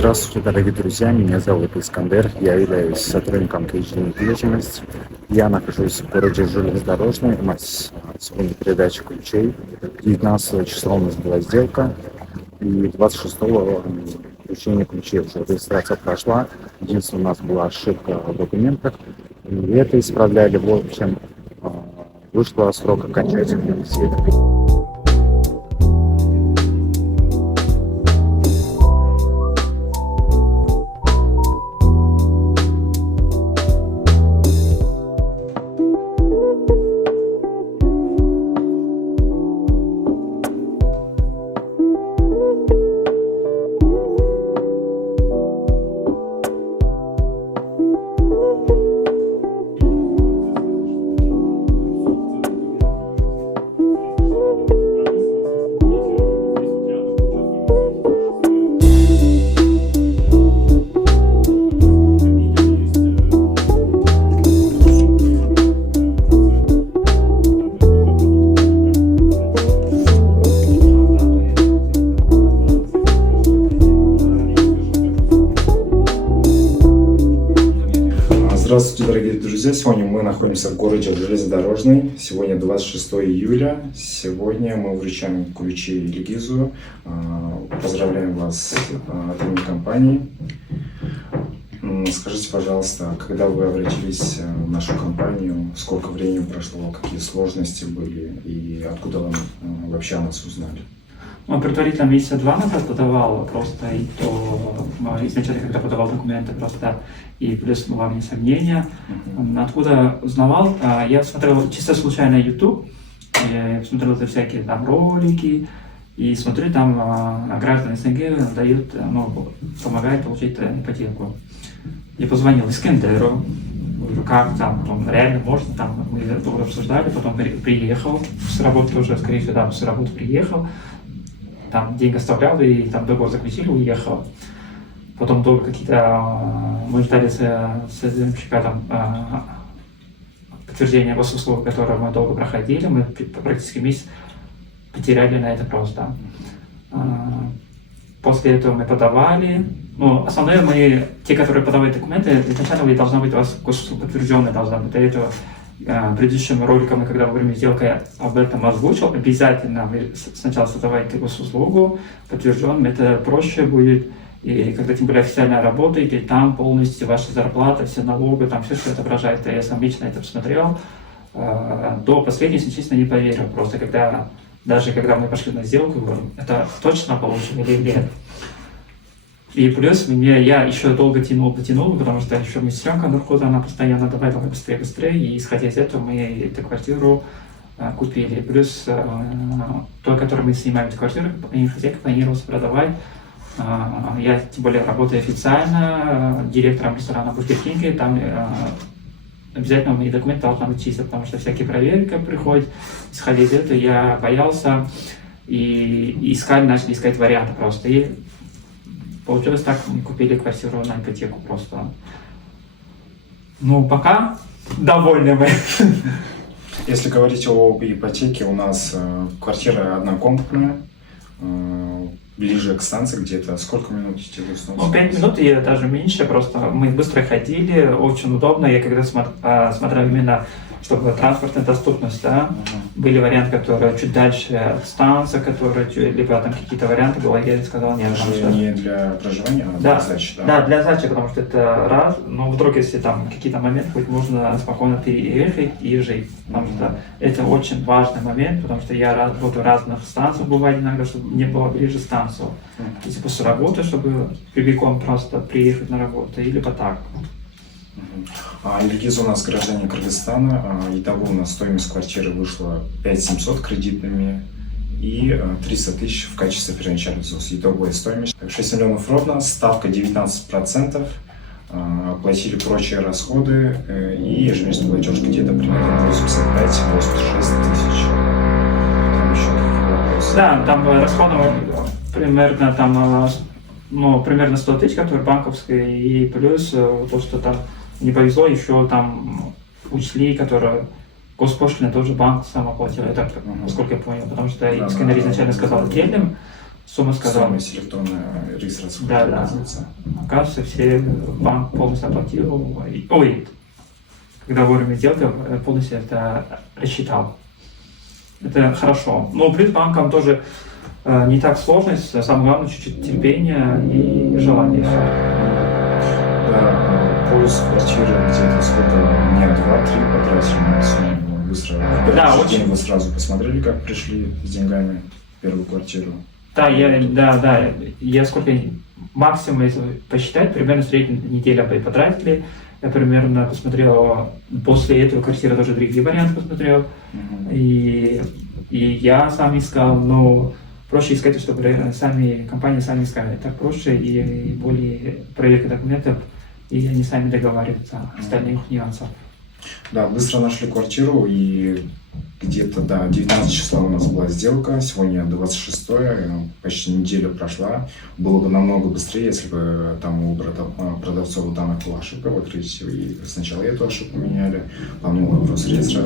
Здравствуйте, дорогие друзья, меня зовут Искандер, я являюсь сотрудником KG недвижимость. Я нахожусь в городе Железнодорожный, у нас сегодня передача ключей. 19 числа у нас была сделка, и 26-го вручение ключей уже регистрация прошла. Единственное, у нас была ошибка в документах, и это исправляли, в общем, вышло срок окончательной сделки. Здравствуйте, дорогие друзья! Сегодня мы находимся в городе Железнодорожный. Сегодня 26 июля. Сегодня мы вручаем ключи Ильгизу. Поздравляем вас от имени компании. Скажите, пожалуйста, когда вы обратились в нашу компанию, сколько времени прошло, какие сложности были и откуда вы вообще о нас узнали? Предварительно месяца 2 назад подавал просто, и то изначально, когда подавал документы, просто и плюс было мне сомнения. Откуда узнавал? Я смотрел чисто случайно YouTube, я смотрел это всякие там ролики, и смотрю, там граждане СНГ дают, помогают получить ипотеку. Я позвонил Искандеру, говорю, как там, реально можно, там мы долго обсуждали, потом приехал с работы уже, скорее всего, да, с работы приехал. Там деньги оставлял, и там договор заключили, уехал. Потом долго мы ждали с заемщика подтверждения госуслуг, которые мы долго проходили, мы практически месяц потеряли на это просто. После этого мы подавали. Основные те, которые подавали документы, изначально должна быть у вас госуслуга подтвержденная должна быть. До этого предыдущим роликом, когда во время сделки об этом озвучил, обязательно вы сначала создавайте госуслугу, подтвержденным, это проще будет, и когда тем более официально работаете, там полностью ваша зарплата, все налоги, там все, что отображается, я сам лично это посмотрел, до последнего, если честно, не поверил, просто даже когда мы пошли на сделку, это точно получим или нет. И плюс я еще долго тянул, потому что еще медсестренка Нурхуда, она постоянно давай быстрее, и исходя из этого мы эту квартиру купили. Плюс той, которой мы снимаем эту квартиру, хозяйка планировалась продавать. Я тем более работаю официально, директором ресторана Бургер Кинг, там обязательно мои документы должны быть чистые, потому что всякие проверки приходят. Исходя из этого я боялся и начали искать варианты просто. И получилось так, мы купили квартиру на ипотеку просто. Пока довольны мы. Если говорить об ипотеке, у нас квартира однокомнатная, ближе к станции где-то. Сколько минут идти до станции? 5 минут и даже меньше, просто мы быстро ходили, очень удобно. Я когда смотрел именно, чтобы транспортная доступность, были варианты, которые чуть дальше от станции, либо там какие-то варианты было, я сказал нет. Не для проживания, а для сдачи, да? Да, для сдачи, потому что это раз, но вдруг, если там какие-то моменты, хоть можно спокойно переехать и жить, потому что это очень важный момент, потому что я работаю в разных станциях, бывает иногда, чтобы не было ближе станцию. Если после работы, чтобы прямиком просто приехать на работу, или так. Ильгиз у нас гражданин Кыргызстана, итого у нас стоимость квартиры вышла 5700 кредитными и 300 тысяч в качестве первоначального взноса. Итоговая стоимость 6 миллионов ровно, ставка 19%, оплатили прочие расходы и ежемесячный платеж где-то примерно 85-86 тысяч. Там еще какие вопросы? Да, там расходы примерно примерно 100 тысяч, которые банковские, и плюс то, что там не повезло, еще там учли, которые госпошлина тоже банк сам оплатил, это, насколько я понял, потому что Искандер изначально сказал отдельным сумма сказала. Стоимость электронная регистрации Да, да. оказывается. Оказывается, все банк полностью оплатил. Ой, когда вовремя сделки, полностью это рассчитал. Это хорошо. Но плюс банкам тоже не так сложно, самое главное чуть-чуть терпения и желания. Да, поиск квартиры где-то сколько, дня 2-3 потратили на сумму быстро. В первый Да, же очень. день вы сразу посмотрели, как пришли с деньгами в первую квартиру. Да, я сколько максимум, если посчитать, примерно средняя неделя потратили. Я примерно посмотрел, после этого квартиры тоже другие варианты посмотрел. И я сам искал, но проще искать, чтобы компании сами искали. Так проще и более проверка документов, и они сами договариваются о остальных нюансах. Да, быстро нашли квартиру, и где-то, да, 19 числа у нас была сделка, сегодня 26, почти неделя прошла. Было бы намного быстрее, если бы там у продавцов у данных была ошибка в открытии, и сначала эту ошибку меняли, по новому Росреестра,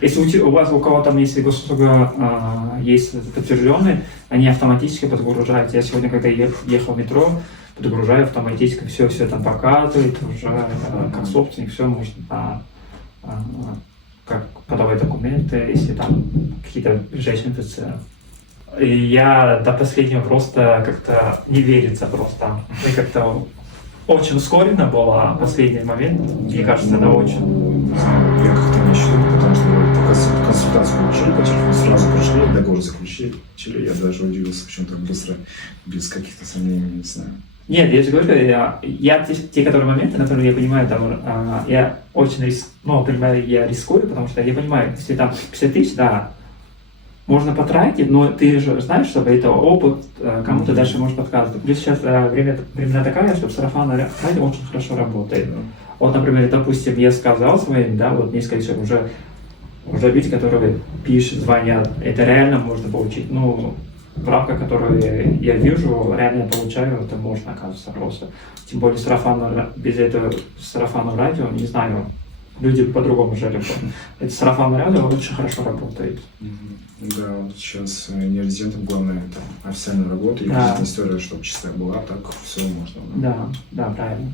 Если у вас, у кого там есть госуслуга, есть подтвержденные, они автоматически подгружают. Я сегодня, когда ехал в метро, подгружаю автоматически, все там показывает, уже как собственник, все можно как подавать документы, если там какие-то ближайшие НТЦ. И я до последнего просто как-то не верится просто. И как-то очень ускоренно было последний момент. Мне кажется, это очень. Я как-то не считаю, потому что мы консультацию получили по телефону, сразу пришли, договор заключили. Я даже удивился, почему так быстро, без каких-то сомнений, не знаю. Нет, я же говорю, я те которые моменты, например, я понимаю, там, я очень например, я рискую, потому что я понимаю, если там 50 тысяч, да, можно потратить, но ты же знаешь, чтобы это опыт кому-то дальше может подсказывать. Плюс сейчас времена такая, что сарафанное радио очень хорошо работает. Вот, например, допустим, я сказал своим, да, вот несколько человек уже люди, которые пишут, звонят, это реально можно получить. Ну, правка, которую я вижу, реально получаю, это можно, оказывается, просто. Тем более без этого сарафанного радио, не знаю, люди по-другому жили бы. Это сарафанное радио очень хорошо работает. Да, вот сейчас нерезидентам главное это официальная работа и Да. история, чтобы чистая была, так все можно. Да, правильно.